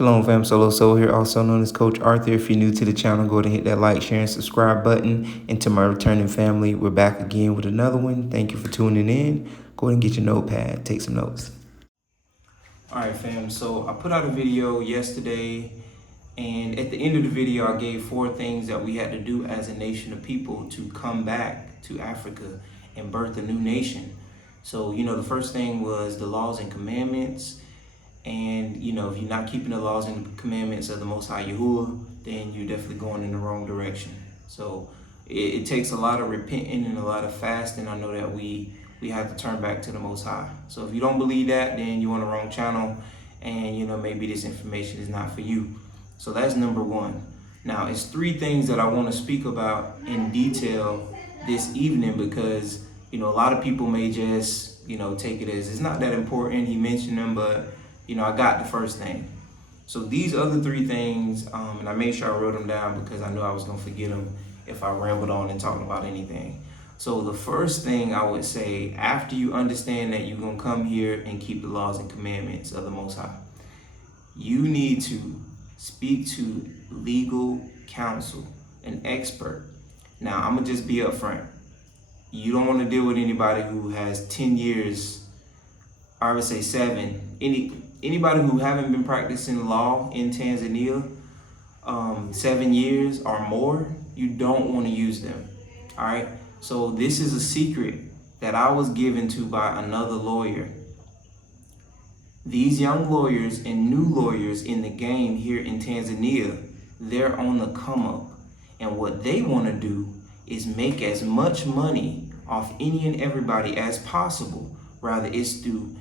Shalom fam, Solo Soul here, also known as Coach Arthur. If you're new to the channel, go ahead and hit that like, share, and subscribe button. And to my returning family, we're back again with another one. Thank you for tuning in. Go ahead and get your notepad, take some notes. Alright fam, so I put out a video yesterday, and at the end of the video I gave 4 things that we had to do as a nation of people to come back to Africa and birth a new nation. So, the first thing was the laws and commandments. And, if you're not keeping the laws and commandments of the Most High Yahuah, then you're definitely going in the wrong direction. So it takes a lot of repenting and a lot of fasting. I know that we have to turn back to the Most High. So if you don't believe that, then you're on the wrong channel, and, maybe this information is not for you. So that's number 1. Now, it's 3 things that I want to speak about in detail this evening because, a lot of people may just, take it as it's not that important. He mentioned them, but I got the first thing. So these other 3 things, and I made sure I wrote them down because I knew I was going to forget them if I rambled on and talked about anything. So the first thing I would say, after you understand that you're going to come here and keep the laws and commandments of the Most High, you need to speak to legal counsel, an expert. Now, I'm going to just be upfront. You don't want to deal with anybody who has 10 years, I would say 7, anybody who haven't been practicing law in Tanzania 7 years or more. You don't want to use them. All right. So this is a secret that I was given to by another lawyer. These young lawyers and new lawyers in the game here in Tanzania, they're on the come up. And what they want to do is make as much money off any and everybody as possible. Rather, it's through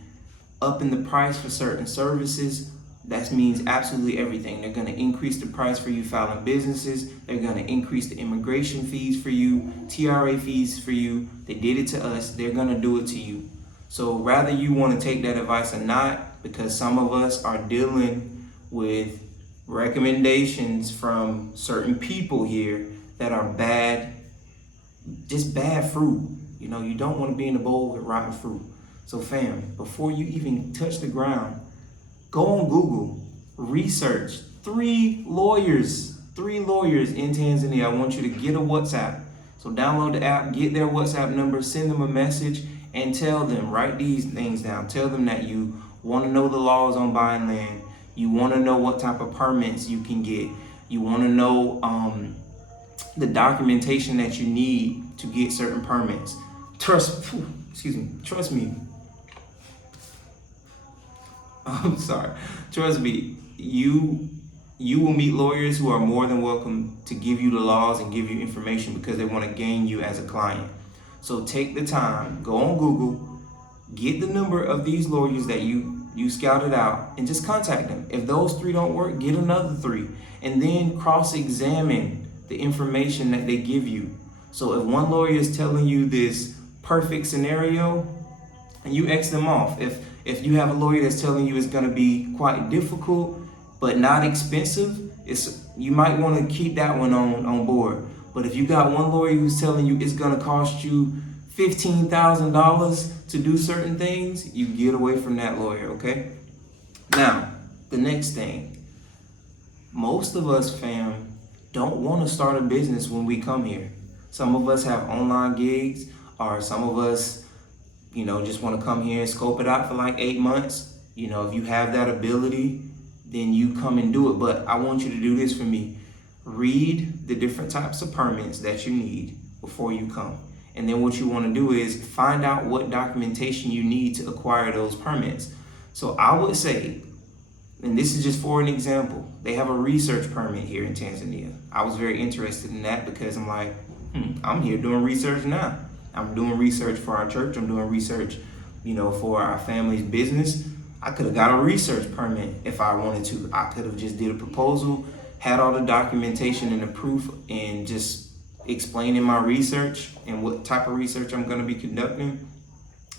upping the price for certain services. That means absolutely everything. They're going to increase the price for you filing businesses. They're going to increase the immigration fees for you, TRA fees for you. They did it to us. They're going to do it to you. So rather you want to take that advice or not, because some of us are dealing with recommendations from certain people here that are bad, just bad fruit. You don't want to be in a bowl with rotten fruit. So fam, before you even touch the ground, go on Google, research 3 lawyers in Tanzania. I want you to get a WhatsApp. So download the app, get their WhatsApp number, send them a message, and tell them, write these things down. Tell them that you want to know the laws on buying land. You want to know what type of permits you can get. You want to know the documentation that you need to get certain permits. Trust me. I'm sorry. Trust me, you will meet lawyers who are more than welcome to give you the laws and give you information because they want to gain you as a client. So take the time, go on Google, get the number of these lawyers that you scouted out, and just contact them. If those 3 don't work, get another 3, and then cross-examine the information that they give you. So if one lawyer is telling you this perfect scenario, and you X them off. If you have a lawyer that's telling you it's going to be quite difficult but not expensive, you might want to keep that one on board. But if you got one lawyer who's telling you it's going to cost you $15,000 to do certain things, you get away from that lawyer, okay? Now, the next thing. Most of us, fam, don't want to start a business when we come here. Some of us have online gigs, or some of us just want to come here and scope it out for like 8 months. If you have that ability, then you come and do it. But I want you to do this for me. Read the different types of permits that you need before you come. And then what you want to do is find out what documentation you need to acquire those permits. So I would say, and this is just for an example, they have a research permit here in Tanzania. I was very interested in that because I'm like, I'm here doing research now. I'm doing research for our church. I'm doing research, for our family's business. I could have got a research permit if I wanted to. I could have just did a proposal, had all the documentation and the proof, and just explaining my research and what type of research I'm going to be conducting,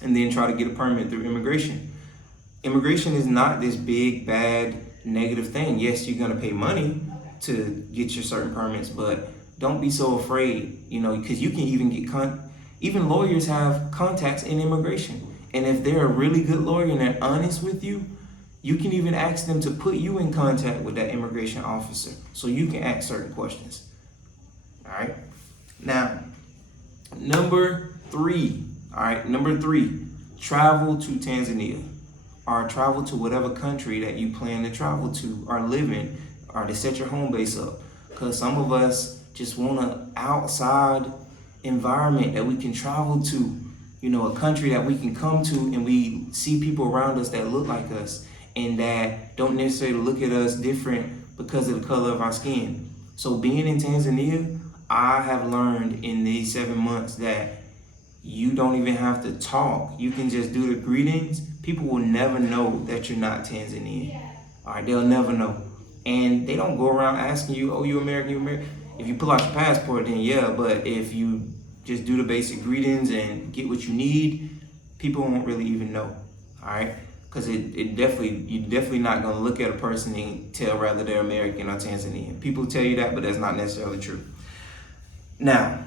and then try to get a permit through immigration. Immigration is not this big, bad, negative thing. Yes, you're going to pay money to get your certain permits, but don't be so afraid, because you can even get even lawyers have contacts in immigration. And if they're a really good lawyer and they're honest with you, You can even ask them to put you in contact with that immigration officer so you can ask certain questions. All right. Now, number three, travel to Tanzania or travel to whatever country that you plan to travel to or live in or to set your home base up. Because some of us just want an outside environment that we can travel to, a country that we can come to and we see people around us that look like us and that don't necessarily look at us different because of the color of our skin. So being in Tanzania, I have learned in these 7 months that you don't even have to talk. You can just do the greetings. People will never know that you're not Tanzanian. All right, they'll never know. And they don't go around asking you, oh, you American, you American. If you pull out your passport, then yeah, but if you just do the basic greetings and get what you need, people won't really even know, all right? Because you're definitely not gonna look at a person and tell whether they're American or Tanzanian. People tell you that, but that's not necessarily true. Now,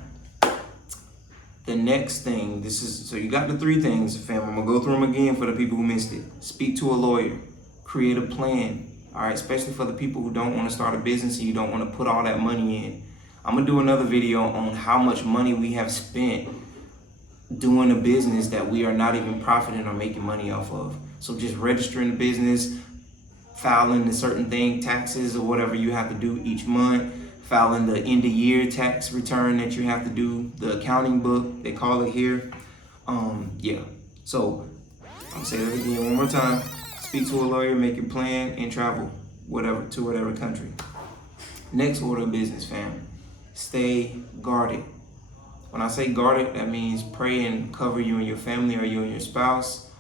the next thing, so you got the three things, fam. I'm gonna go through them again for the people who missed it. Speak to a lawyer, create a plan, all right? Especially for the people who don't wanna start a business and you don't wanna put all that money in. I'm gonna do another video on how much money we have spent doing a business that we are not even profiting or making money off of. So just registering the business, filing a certain thing, taxes or whatever you have to do each month, filing the end of year tax return that you have to do, the accounting book, they call it here. So I'm gonna say that again one more time. Speak to a lawyer, make your plan, and travel to whatever country. Next order of business, fam. Stay guarded. When I say guarded, that means pray and cover you and your family or you and your spouse.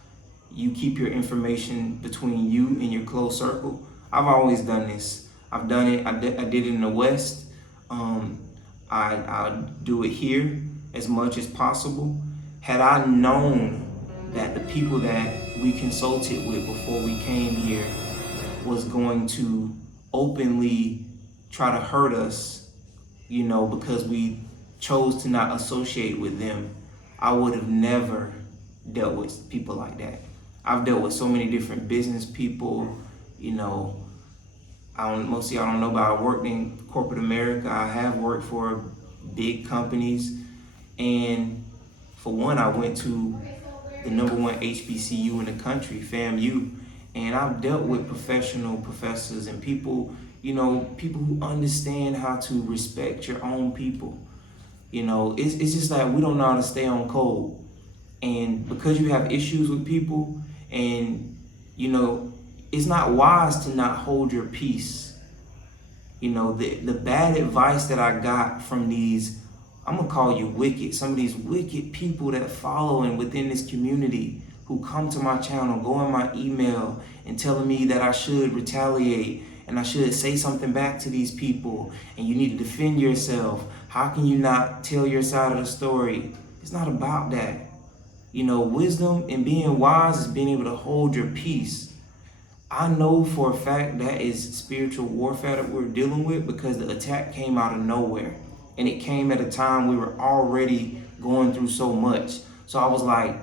You keep your information between you and your close circle. I've always done this. I've done it. I did it in the West. I do it here as much as possible. Had I known that the people that we consulted with before we came here was going to openly try to hurt us, because we chose to not associate with them, I would have never dealt with people like that. I've dealt with so many different business people, most of y'all don't know, but I worked in corporate America. I have worked for big companies. And for one, I went to the #1 HBCU in the country, FAMU. And I've dealt with professional professors and people, people who understand how to respect your own people. It's just like we don't know how to stay on code. And because you have issues with people and, it's not wise to not hold your peace. The bad advice that I got from these, I'm gonna call you wicked, some of these wicked people that follow and within this community who come to my channel, go in my email and telling me that I should retaliate and I should say something back to these people and you need to defend yourself. How can you not tell your side of the story? It's not about that. Wisdom and being wise is being able to hold your peace. I know for a fact that is spiritual warfare that we're dealing with because the attack came out of nowhere. And it came at a time we were already going through so much. So I was like,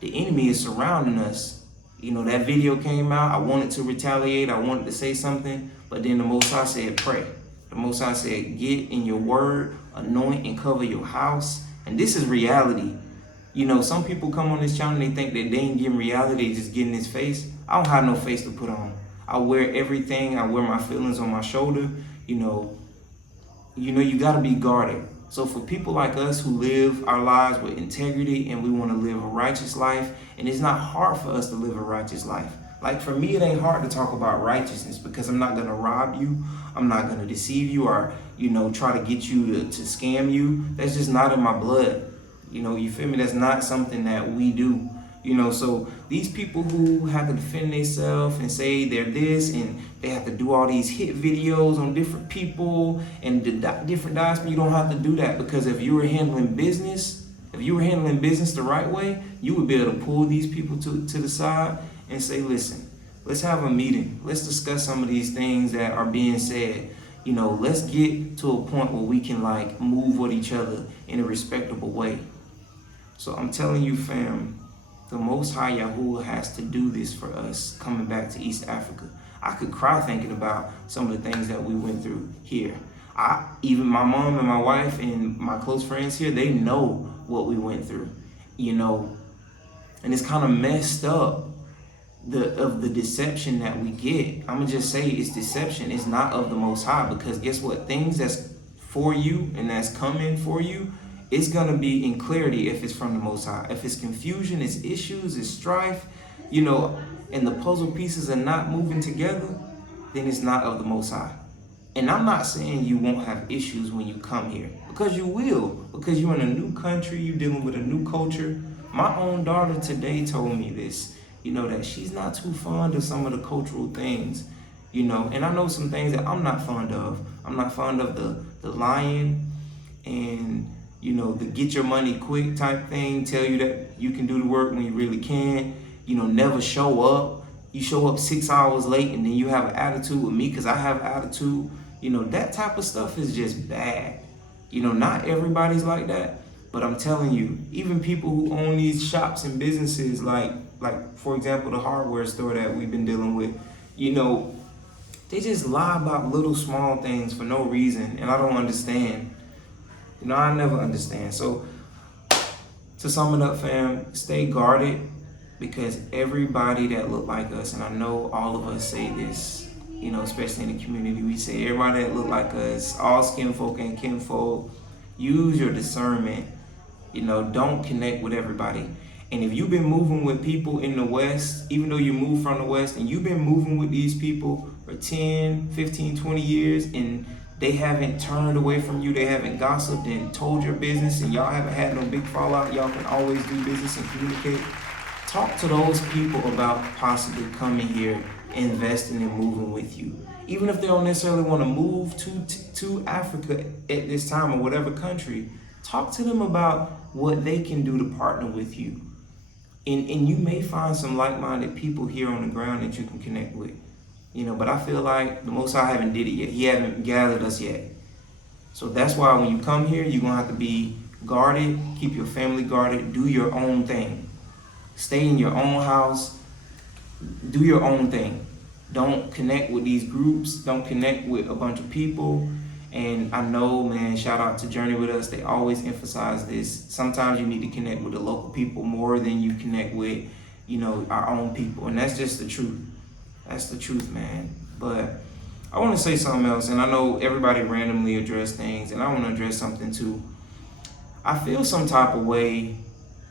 the enemy is surrounding us. That video came out. I wanted to retaliate. I wanted to say something. But then the Most High said, pray. The Most High said, get in your word, anoint and cover your house. And this is reality. Some people come on this channel and they think that they ain't getting reality, they just getting this face. I don't have no face to put on. I wear everything. I wear my feelings on my shoulder. You got to be guarded. So for people like us who live our lives with integrity and we want to live a righteous life, and it's not hard for us to live a righteous life. Like for me, it ain't hard to talk about righteousness because I'm not going to rob you. I'm not going to deceive you or, try to get you to scam you. That's just not in my blood. You feel me? That's not something that we do. So these people who have to defend themselves and say they're this and they have to do all these hit videos on different people and different diaspora, you don't have to do that because if you were handling business the right way, you would be able to pull these people to the side and say, listen, let's have a meeting. Let's discuss some of these things that are being said. Let's get to a point where we can move with each other in a respectable way. So I'm telling you, fam, the Most High Yahuah has to do this for us coming back to East Africa. I could cry thinking about some of the things that we went through here. Even my mom and my wife and my close friends here, they know what we went through, and it's kind of messed up of the deception that we get. I'm gonna just say it's deception. It's not of the Most High, because guess what? Things that's for you and that's coming for you, it's gonna be in clarity if it's from the Most High. If it's confusion, it's issues, it's strife, and the puzzle pieces are not moving together, then it's not of the Most High. And I'm not saying you won't have issues when you come here, because you will, because you're in a new country, you're dealing with a new culture. My own daughter today told me this, that she's not too fond of some of the cultural things, and I know some things that I'm not fond of. I'm not fond of the lying and, the get your money quick type thing, tell you that you can do the work when you really can, never show up. You show up 6 hours late and then you have an attitude with me because I have an attitude. That type of stuff is just bad. Not everybody's like that, but I'm telling you, even people who own these shops and businesses, like for example, the hardware store that we've been dealing with, they just lie about little small things for no reason, and I don't understand. I never understand. So to sum it up, fam, stay guarded, because everybody that look like us, and I know all of us say this, especially in the community, we say everybody that look like us, all skin folk and kinfolk, use your discernment. Don't connect with everybody. And if you've been moving with people in the West, even though you moved from the West, and you've been moving with these people for 10, 15, 20 years, and they haven't turned away from you, they haven't gossiped and told your business, and y'all haven't had no big fallout, y'all can always do business and communicate. Talk to those people about possibly coming here, investing and moving with you. Even if they don't necessarily want to move to Africa at this time, or whatever country, talk to them about what they can do to partner with you. And you may find some like-minded people here on the ground that you can connect with. But I feel like the Most High haven't did it yet. He haven't gathered us yet. So that's why when you come here, you're going to have to be guarded, keep your family guarded, do your own thing. Stay in your own house, do your own thing. Don't connect with these groups, don't connect with a bunch of people. And I know, man, shout out to Journey With Us, they always emphasize this. Sometimes you need to connect with the local people more than you connect with, our own people. And that's just the truth. That's the truth, man. But I want to say something else, and I know everybody randomly address things, and I want to address something too. I feel some type of way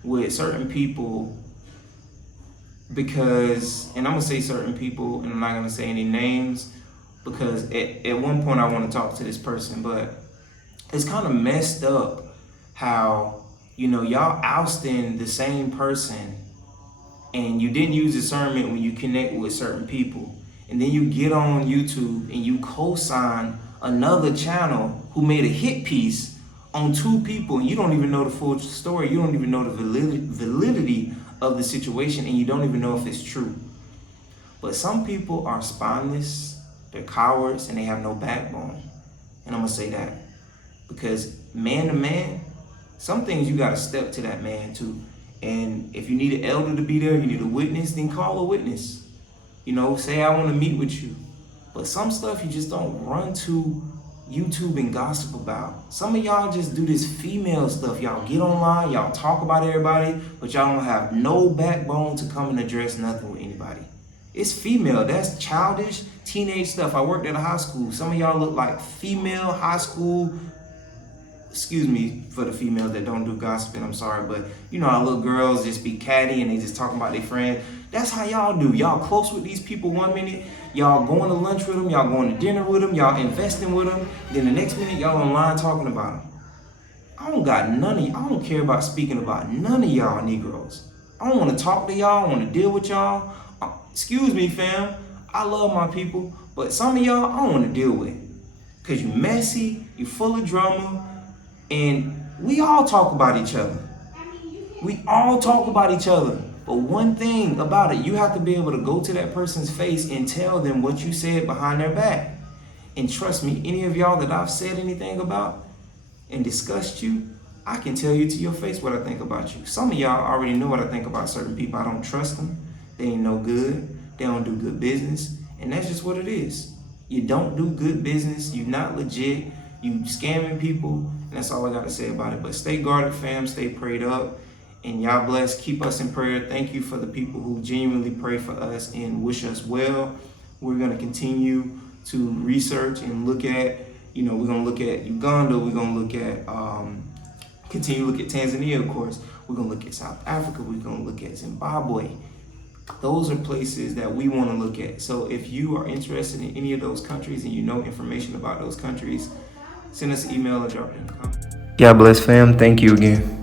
with certain people because, and I'm going to say certain people, and I'm not going to say any names, because at one point I want to talk to this person, but it's kind of messed up how, y'all ousting the same person, and you didn't use discernment when you connect with certain people. And then you get on YouTube and you co-sign another channel who made a hit piece on two people, and you don't even know the full story. You don't even know the validity of the situation, and you don't even know if it's true. But some people are spineless, they're cowards, and they have no backbone. And I'm gonna say that because man to man, some things you gotta step to that man too. And if you need an elder to be there, you need a witness, then call a witness. Say I want to meet with you. But some stuff you just don't run to YouTube and gossip about. Some of y'all just do this female stuff. Y'all get online, y'all talk about everybody, but y'all don't have no backbone to come and address nothing with anybody. It's female. That's childish, teenage stuff. I worked at a high school. Some of y'all look like female high school. Excuse me for the females that don't do gossiping, I'm sorry, but how little girls just be catty and they just talking about their friends. That's how y'all do. Y'all close with these people 1 minute, y'all going to lunch with them, y'all going to dinner with them, y'all investing with them, then the next minute y'all online talking about them. I don't care about speaking about none of y'all Negroes. I don't want to talk to y'all, I want to deal with y'all. Excuse me, fam, I love my people, but some of y'all I don't want to deal with. Because you messy, you full of drama, and we all talk about each other. We all talk about each other. But one thing about it, you have to be able to go to that person's face and tell them what you said behind their back. And trust me, any of y'all that I've said anything about and discussed you, I can tell you to your face what I think about you. Some of y'all already know what I think about certain people. I don't trust them. They ain't no good. They don't do good business. And that's just what it is. You don't do good business. You're not legit. You scamming people. And that's all I got to say about it. But stay guarded, fam. Stay prayed up. And y'all bless. Keep us in prayer. Thank you for the people who genuinely pray for us and wish us well. We're going to continue to research and look at, we're going to look at Uganda. We're going to look at, continue to look at Tanzania, of course. We're going to look at South Africa. We're going to look at Zimbabwe. Those are places that we want to look at. So if you are interested in any of those countries and you know information about those countries, send us an email or drop it in the comments. God bless, fam. Thank you again.